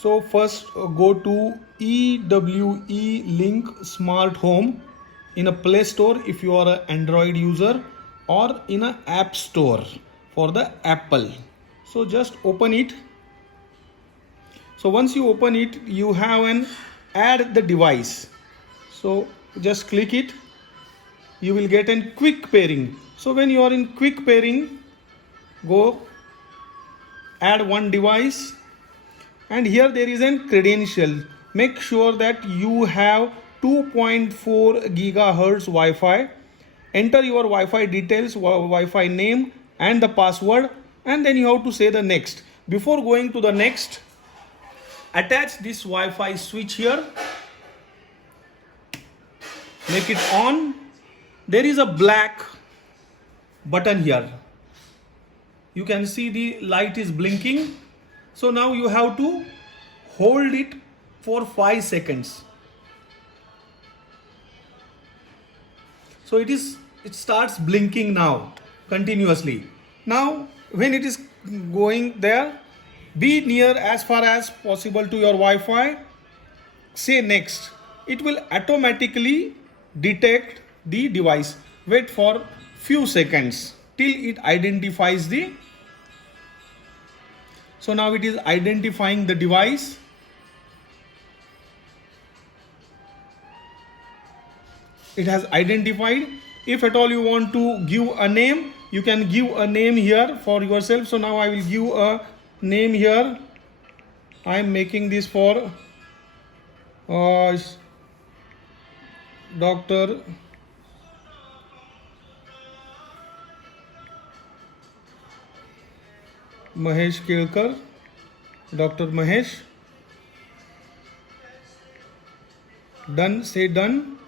So first go to EWE Link Smart Home in a Play Store if you are an Android user, or in an App Store for the Apple. So just open it. So once you open it, you have an add the device. So just click it. You will get a quick pairing. So when you are in quick pairing, go add one device, and here there is a credential. Make sure that you have 2.4 gigahertz Wi-Fi. Enter your Wi-Fi details, Wi-Fi name and the password, and then you have to say the next. Before going to the next, attach this Wi-Fi switch here, make it on. There is a black button here. You can see the light is blinking. So now you have to hold it for 5 seconds. So it starts blinking now continuously. Now when it is going there, be near as far as possible to your Wi-Fi. Say next. It will automatically detect the device. Wait for few seconds till it identifies the. So now it is identifying the device. It has identified. If at all you want to give a name, you can give a name here for yourself. So now I will give a name here. I am making this for Dr. Mahesh Kelkar, Dr. Mahesh. Done, say done.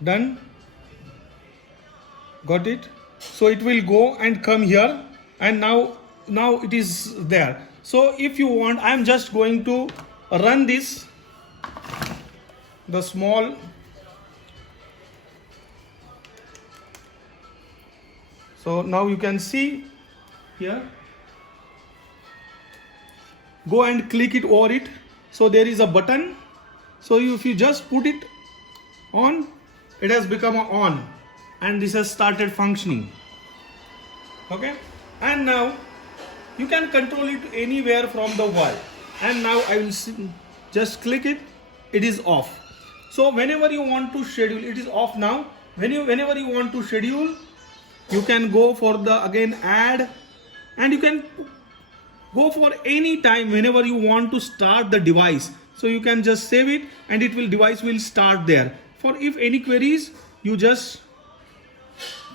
Done. Got it? So it will go and come here, and now it is there. So if you want, I am just going to run this, the small. So now you can see here. Go and click it over it. So there is a button. So if you just put it on, it has become on, and this has started functioning. Okay, and now you can control it anywhere from the wall. And now I will just click it. It is off. So whenever you want to schedule, it is off now. Whenever you want to schedule, you can go for the again add, and you can go for any time whenever you want to start the device. So you can just save it, and device will start there. For if any queries, you just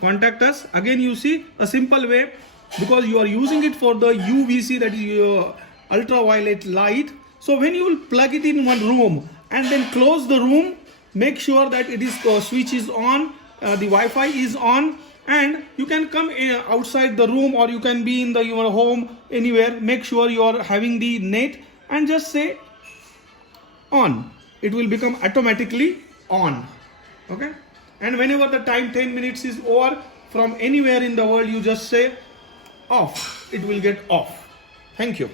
contact us. Again, you see a simple way, because you are using it for the UVC, that is ultraviolet light. So when you will plug it in one room and then close the room, make sure that it is switch is on, the Wi-Fi is on, and you can come outside the room, or you can be in your home anywhere. Make sure you are having the net, and just say on. It will become automatically on. Okay, and whenever the time 10 minutes is over, from anywhere in the world, you just say off. It will get off. Thank you.